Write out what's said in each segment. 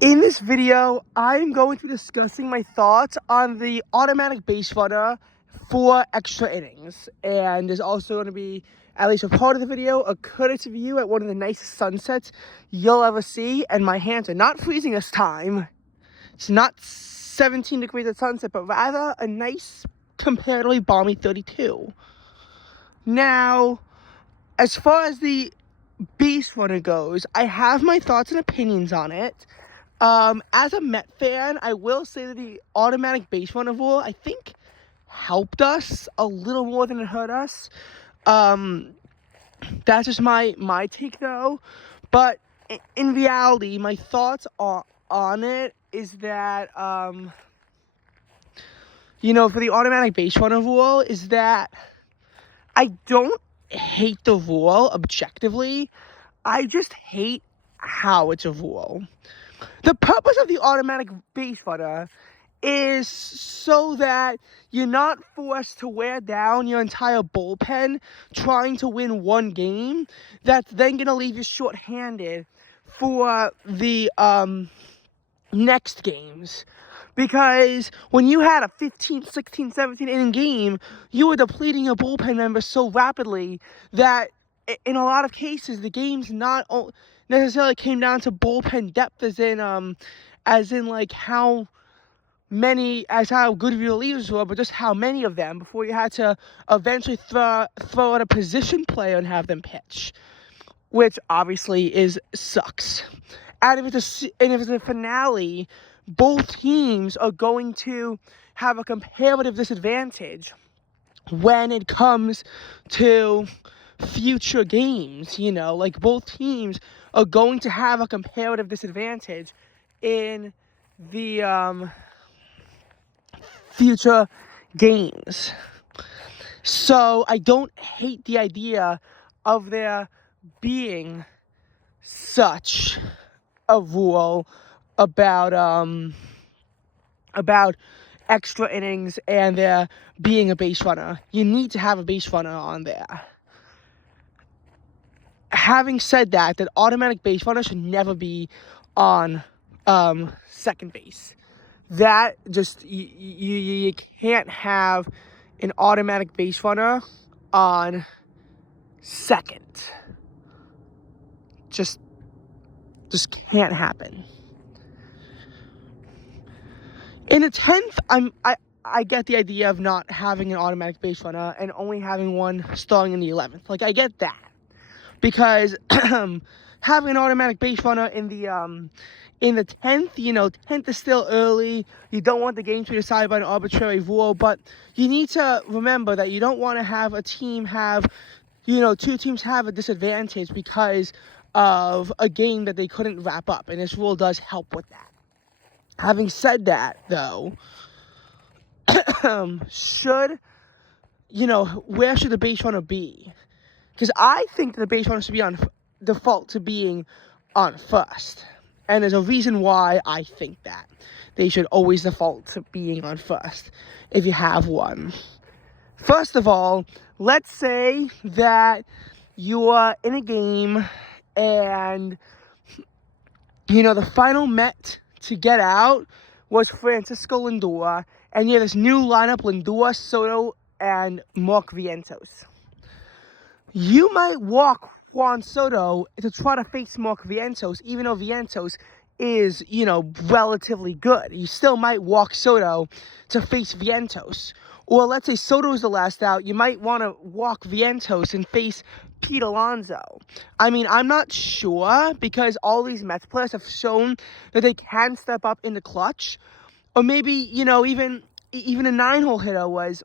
In this video, I'm going to be discussing my thoughts on the automatic base runner for extra innings. And there's also going to be, at least a part of the video, a courtesy view at one of the nicest sunsets you'll ever see. And my hands are not freezing this time. It's not 17 degrees at sunset, but rather a nice, comparatively balmy 32. Now, as far as the base runner goes, I have my thoughts and opinions on it. As a Met fan, I will say that the automatic base runner rule, I think, helped us a little more than it hurt us. That's just my take, though. But in reality, my thoughts on it is that, for the automatic base runner rule, is that I don't hate the rule objectively. I just hate how it's a rule. The purpose of the automatic base runner is so that you're not forced to wear down your entire bullpen trying to win one game that's then going to leave you shorthanded for the next games. Because when you had a 15, 16, 17 inning game, you were depleting your bullpen members so rapidly that in a lot of cases, the games not necessarily came down to bullpen depth as in like how good your relievers were, but just how many of them before you had to eventually throw out a position player and have them pitch, which obviously sucks. And if it's a finale, both teams are going to have a comparative disadvantage when it comes to future games. Like both teams are going to have a comparative disadvantage in the future games. So I don't hate the idea of there being such a rule about extra innings and there being a base runner. You need to have a base runner on there. Having said that automatic base runner should never be on second base. That just you can't have an automatic base runner on second. Just can't happen. In the 10th, I get the idea of not having an automatic base runner and only having one starting in the 11th. Like, I get that. Because having an automatic base runner in the 10th, 10th is still early. You don't want the game to be decided by an arbitrary rule, but you need to remember that you don't want to have a team two teams have a disadvantage because of a game that they couldn't wrap up, and this rule does help with that. Having said that, though, where should the base runner be? Because I think that the base runner should be on default to being on first. And there's a reason why I think that. They should always default to being on first if you have one. First of all, let's say that you're in a game and, the final Met to get out was Francisco Lindor. And you have this new lineup, Lindor, Soto, and Mark Vientos. You might walk Juan Soto to try to face Mark Vientos, even though Vientos is, relatively good. You still might walk Soto to face Vientos. Or let's say Soto is the last out, you might want to walk Vientos and face Pete Alonso. I mean, I'm not sure because all these Mets players have shown that they can step up in the clutch. Or maybe, even a 9-hole hitter was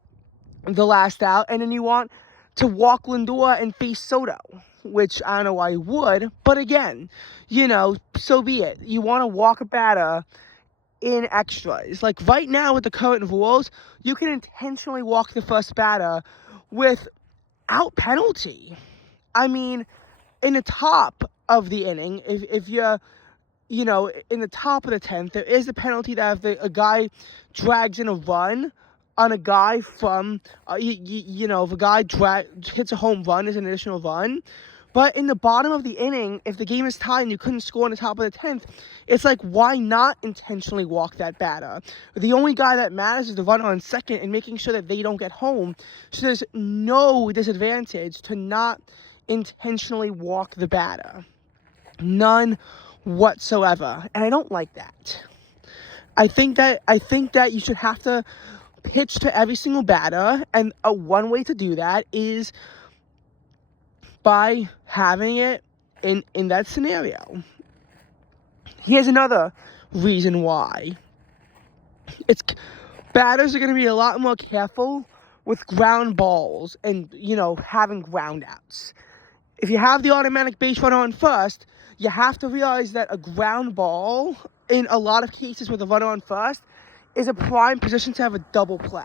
the last out, and then you want to walk Lindor and face Soto, which I don't know why you would, but again, so be it. You want to walk a batter in extras. Like right now with the current rules, you can intentionally walk the first batter without penalty. I mean, in the top of the inning, if you're, in the top of the 10th, there is a penalty that if a guy drags in a run on a guy from, if a guy hits a home run as an additional run. But in the bottom of the inning, if the game is tied and you couldn't score in the top of the 10th, it's like, why not intentionally walk that batter? The only guy that matters is the runner on second and making sure that they don't get home. So there's no disadvantage to not intentionally walk the batter. None whatsoever. And I don't like that. I think that you should have to pitch to every single batter, and one way to do that is by having it in that scenario. Here's another reason why. Batters are going to be a lot more careful with ground balls and, having ground outs. If you have the automatic base runner on first, you have to realize that a ground ball, in a lot of cases with a runner on first, is a prime position to have a double play.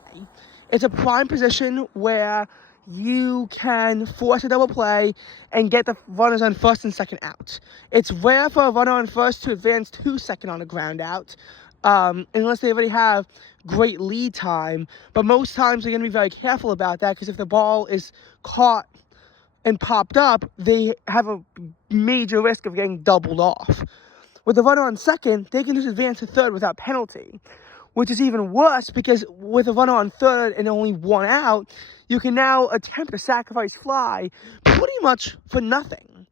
It's a prime position where you can force a double play and get the runners on first and second out. It's rare for a runner on first to advance to second on a ground out, unless they already have great lead time. But most times they're going to be very careful about that, because if the ball is caught and popped up, they have a major risk of getting doubled off. With the runner on second, they can just advance to third without penalty, which is even worse, because with a runner on third and only one out, you can now attempt a sacrifice fly pretty much for nothing.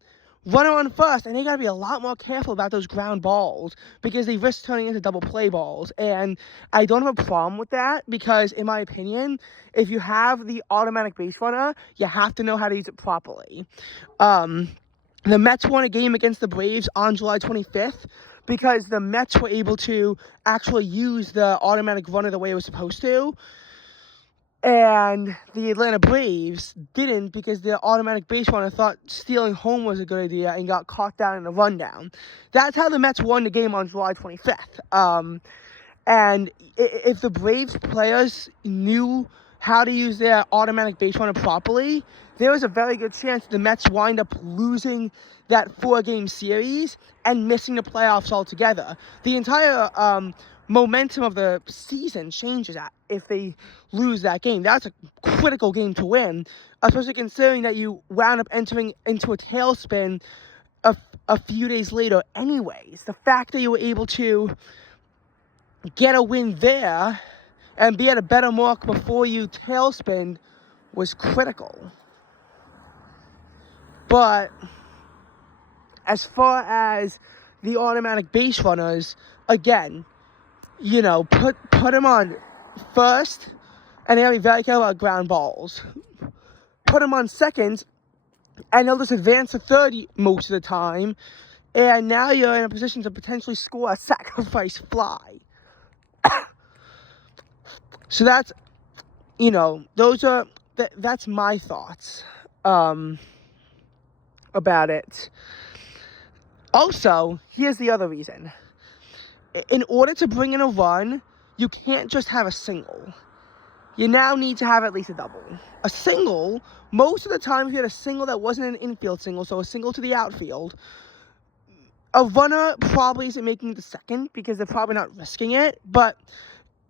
Runner on first, and they got to be a lot more careful about those ground balls, because they risk turning into double play balls. And I don't have a problem with that, because in my opinion, if you have the automatic base runner, you have to know how to use it properly. The Mets won a game against the Braves on July 25th because the Mets were able to actually use the automatic runner the way it was supposed to. And the Atlanta Braves didn't, because the automatic base runner thought stealing home was a good idea and got caught down in a rundown. That's how the Mets won the game on July 25th. And if the Braves players knew how to use their automatic base runner properly, there was a very good chance the Mets wind up losing that 4-game series and missing the playoffs altogether. The entire momentum of the season changes if they lose that game. That's a critical game to win, especially considering that you wound up entering into a tailspin a few days later anyways. The fact that you were able to get a win there and be at a better mark before you tailspin was critical. But as far as the automatic base runners, again, put them on first, and they'll be very careful about ground balls. Put them on second, and they'll just advance to third most of the time, and now you're in a position to potentially score a sacrifice fly. So that's, that's my thoughts about it. Also, here's the other reason. In order to bring in a run, you can't just have a single. You now need to have at least a double. A single, most of the time if you had a single that wasn't an infield single, so a single to the outfield, a runner probably isn't making the second because they're probably not risking it, but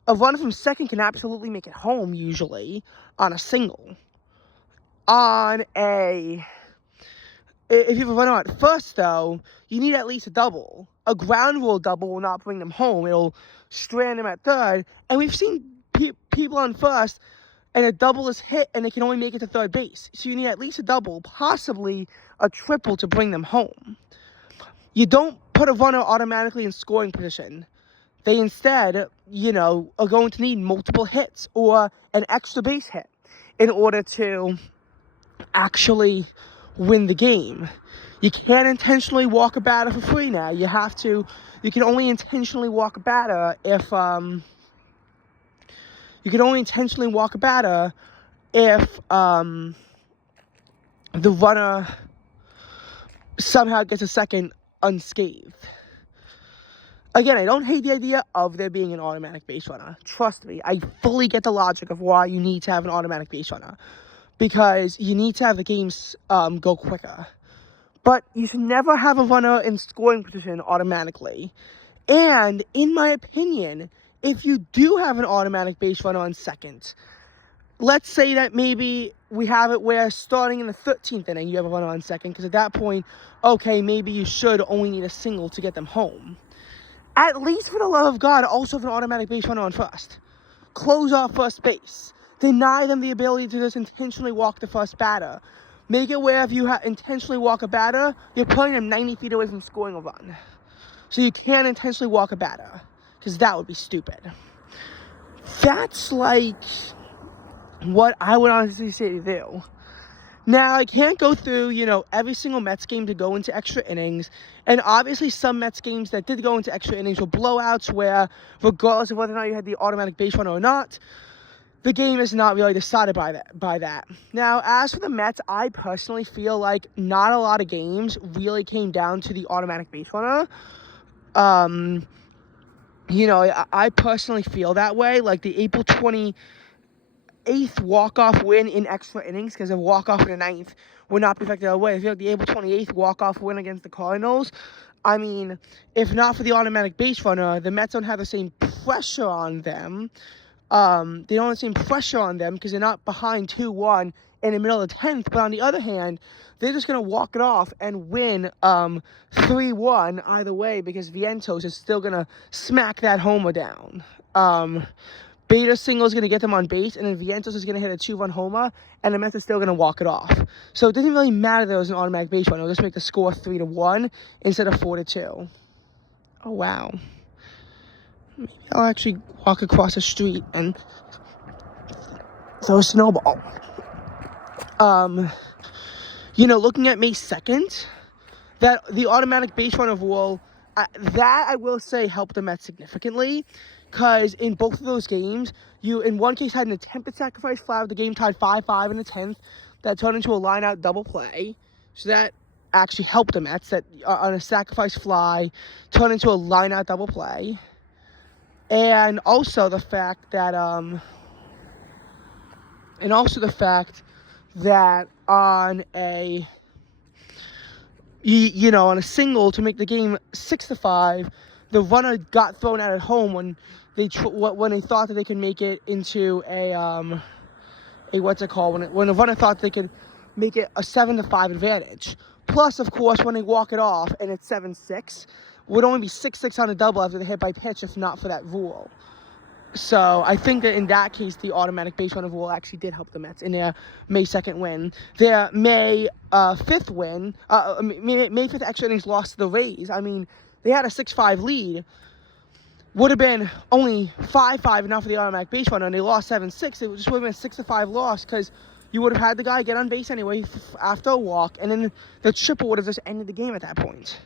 a runner from second can absolutely make it home usually on a single. If you have a runner at first, though, you need at least a double. A ground rule double will not bring them home. It'll strand them at third. And we've seen people on first, and a double is hit, and they can only make it to third base. So you need at least a double, possibly a triple, to bring them home. You don't put a runner automatically in scoring position. They instead, are going to need multiple hits or an extra base hit in order to actually win the game. You can't intentionally walk a batter for free now. You can only intentionally walk a batter if the runner somehow gets a second unscathed. Again, I don't hate the idea of there being an automatic base runner. Trust me, I fully get the logic of why you need to have an automatic base runner, because you need to have the games go quicker. But you should never have a runner in scoring position automatically. And in my opinion, if you do have an automatic base runner on second, let's say that maybe we have it where starting in the 13th inning, you have a runner on second, because at that point, okay, maybe you should only need a single to get them home. At least for the love of God, also have an automatic base runner on first. Close off first base. Deny them the ability to just intentionally walk the first batter. Make it where if you intentionally walk a batter, you're putting them 90 feet away from scoring a run. So you can't intentionally walk a batter, because that would be stupid. That's like what I would honestly say to do. Now, I can't go through, every single Mets game to go into extra innings. And obviously some Mets games that did go into extra innings were blowouts where, regardless of whether or not you had the automatic base runner or not, the game is not really decided by that. Now, as for the Mets, I personally feel like not a lot of games really came down to the automatic base runner. I personally feel that way. Like the April 28th walk-off win in extra innings, because a walk-off in the 9th would not be affected that way. I feel like the April 28th walk-off win against the Cardinals, I mean, if not for the automatic base runner, the Mets don't have the same pressure on them. They don't have the same pressure on them because they're not behind 2-1 in the middle of the 10th. But on the other hand, they're just going to walk it off and win 3-1 either way, because Vientos is still going to smack that homer down. Beta single is going to get them on base, and then Vientos is going to hit a 2-run homer, and the Mets is still going to walk it off. So it doesn't really matter that it was an automatic base run. It'll just make the score 3-1 instead of 4-2. Oh, wow. Maybe I'll actually walk across the street and throw a snowball. Looking at May 2nd, that the automatic base runner rule, that I will say helped the Mets significantly, because in both of those games, you in one case had an attempted sacrifice fly with the game tied 5-5 in the 10th that turned into a line-out double play. So that actually helped the Mets, that on a sacrifice fly turned into a line-out double play. And also the fact that on a on a single to make the game 6-5, the runner got thrown out at home when they thought that they could make it into when the runner thought they could make it a 7-5 advantage. Plus, of course, when they walk it off and it's 7-6, would only be 6-6 on a double after the hit by pitch if not for that rule. So I think that in that case, the automatic base runner rule actually did help the Mets in their May 2nd win. Their May 5th win, May 5th extra innings loss to the Rays. I mean, they had a 6-5 lead. Would have been only 5-5 enough for the automatic base runner, and they lost 7-6. It just would have been a 6-5 loss, because you would have had the guy get on base anyway after a walk, and then the triple would have just ended the game at that point.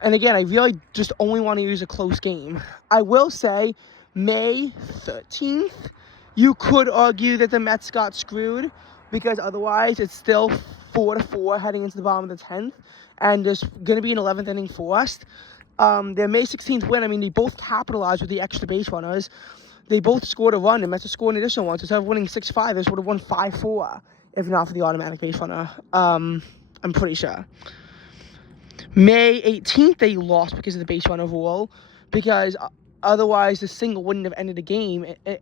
And again, I really just only want to use a close game. I will say, May 13th, you could argue that the Mets got screwed, because otherwise it's still 4-4 heading into the bottom of the 10th, and there's going to be an 11th inning forced. Their May 16th win, I mean, they both capitalized with the extra base runners. They both scored a run. The Mets scored an additional one. So instead of winning 6-5, they would have won 5-4 if not for the automatic base runner. I'm pretty sure. May 18th, they lost because of the base runner rule, because otherwise the single wouldn't have ended the game at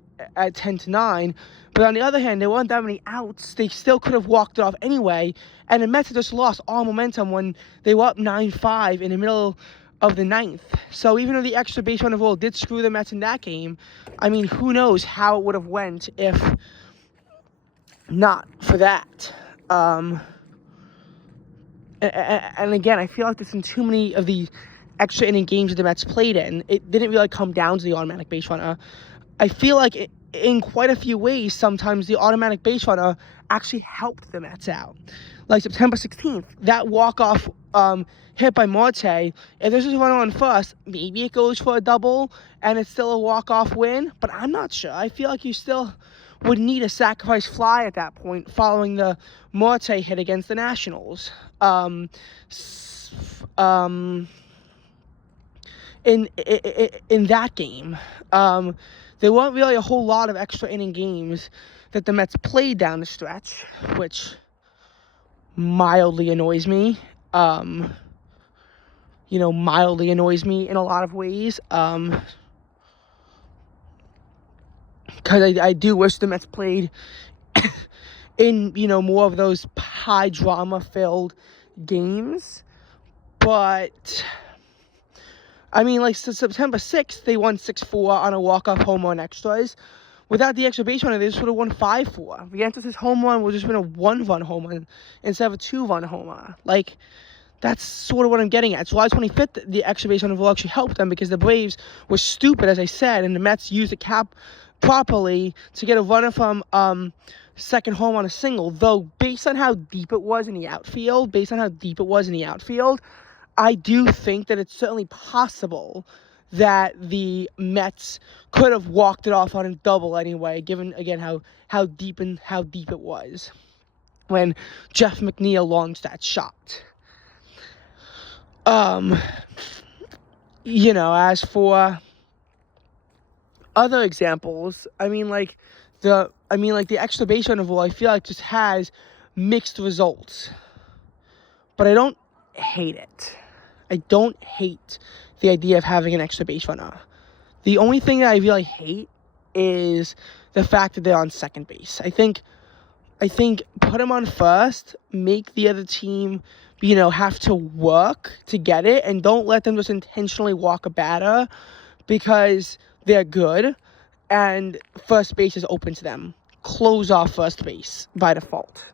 10-9. But on the other hand, there weren't that many outs. They still could have walked it off anyway, and the Mets had just lost all momentum when they were up 9-5 in the middle of the 9th. So even though the extra base runner rule did screw the Mets in that game, I mean, who knows how it would have went if not for that. And again, I feel like there's been too many of the extra inning games that the Mets played in. It didn't really come down to the automatic base runner. I feel like in quite a few ways, sometimes the automatic base runner actually helped the Mets out. Like September 16th, that walk-off hit by Marte, if this is a runner on first, maybe it goes for a double and it's still a walk-off win, but I'm not sure. I feel like you still would need a sacrifice fly at that point following the Marte hit against the Nationals. In that game, there weren't really a whole lot of extra inning games that the Mets played down the stretch, which mildly annoys me. Mildly annoys me in a lot of ways. because I do wish the Mets played in, more of those high drama filled games. But I mean, like, since September 6th, they won 6-4 on a walk-off home run extras. Without the extra base runner, they just would have won 5-4. Vientos' home run would have just been a 1-run home run instead of a 2-run homer. Like, that's sort of what I'm getting at. July 25th, the extra base runner will actually help them because the Braves were stupid, as I said, and the Mets used the cap properly to get a runner from second home on a single. Though, based on how deep it was in the outfield, I do think that it's certainly possible that the Mets could have walked it off on a double anyway, given, again, how deep it was when Jeff McNeil launched that shot. As for other examples, the extra base runner rule, I feel like just has mixed results. But I don't hate it. I don't hate the idea of having an extra base runner. The only thing that I really hate is the fact that they're on second base. I think put them on first, make the other team, have to work to get it, and don't let them just intentionally walk a batter because they're good and first base is open to them. Close off first base by default.